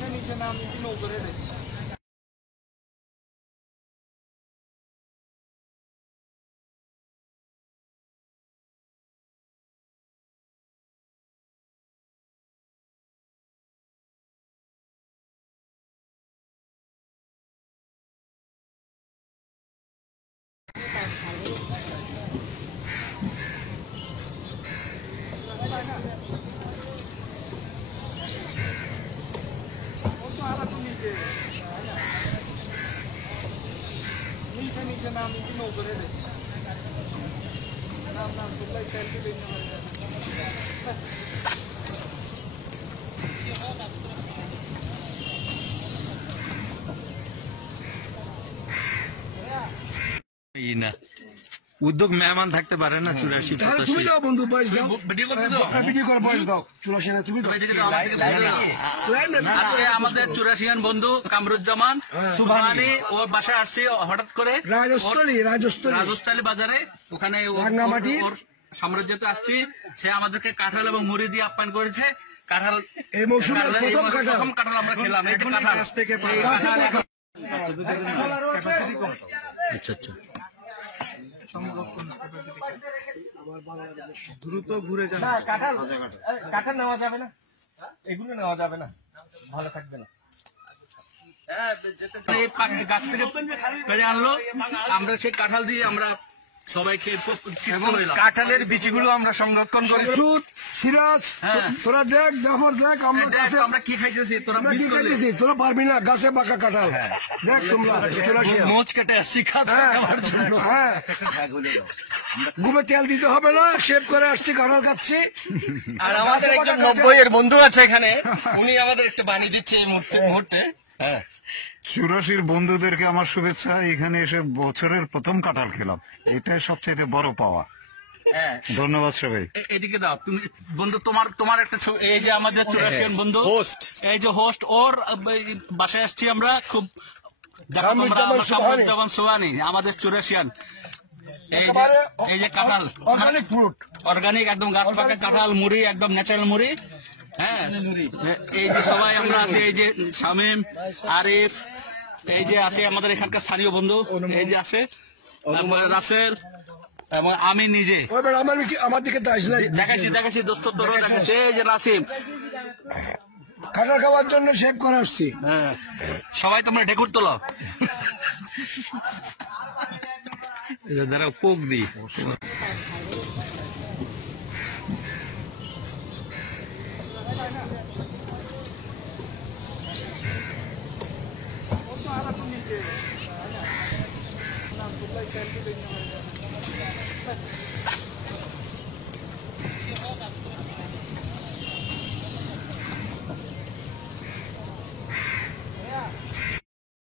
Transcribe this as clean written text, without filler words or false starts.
नीचे नाम नौकरे नीचे नाम नौकरे नाम नाम सेल्फी लेने না উদ্যোগ মেহমান থাকতে পারে না 84 তুমি দাও বন্ধু বয়স দাও ভিডিও করে বয়স দাও 84 না তুমি আমাদের 84 বন্ধু কামরুজ্জামান সুবহানি ওর বাসায় আসছে হঠাৎ করে রাজস্থলী বাজারে ওখানে ওর সাম্রাজ্যতে আসছি সে আমাদেরকে কাঁঠাল এবং মুড়ি দিয়ে আপ্যায়ন করেছে কাঁঠাল এই মৌসুমের প্রথম কাঁঠাল আমরা খেলাম এই কাঁঠাল আচ্ছা আচ্ছা দ্রুত ঘুরে যান কাঁঠাল নেওয়া যাবে না এগুলো নেওয়া যাবে না ভালো থাকবে না গাছ থেকে পেরে আনলো আমরা সেই কাঁঠাল দিয়ে আমরা সবাইকে কাঁঠালের বীজগুলো আমরা সংরক্ষণ করি সিরাজ তোরা দেখ জাফর দেখ আমরা কি খাইতেছি তোরা পারবি না গাছে পাকা কাঁঠাল দেখ তোমরা মোচ কেটে আসছি হ্যাঁ গুবে তেল দিতে হবে না শেভ করে আসছি কাঁঠাল খাচ্ছি আর আমাদের একজন 90 এর বন্ধু আছে এখানে উনি আমাদের একটু বানিয়ে দিচ্ছে এই মুহূর্তে হ্যাঁ 84 বন্ধুদেরকে আমার শুভেচ্ছা এখানে এসে বছরের প্রথম কাঁঠাল খেলাম এটাই সবচেয়ে বড় পাওয়া ধন্যবাদ সবাই এদিকে দাও তুমি বন্ধু তোমার একটা এই যে আমাদের 84 বন্ধু হোস্ট এই যে হোস্ট ওর বাসায় আসছি আমরা খুব দেখো তোমরা কামরুজ্জামান সুবহানি আমাদের 84 এই যে কাঁঠাল অর্গানিক ফ্রুট অর্গানিক একদম গাছ পাকা কাঁঠাল মুড়ি একদম ন্যাচারাল মুড়ি হ্যাঁ এই যে সবাই আমরা আছি এই যে শামীম আরিফ এই যে আছে আমাদের এখানকার স্থানীয় বন্ধু এই যে আছে রাসেল এবং আমি নিজে আমার দিকে দেখাচ্ছি দোস্ত তোরও দেখাচ্ছি এই যে রাসিম খাবার খাওয়ার জন্য শেভ করে আসছি হ্যাঁ সবাই তোমরা ঢেকুর তোলো দাঁড়াও পোক দিই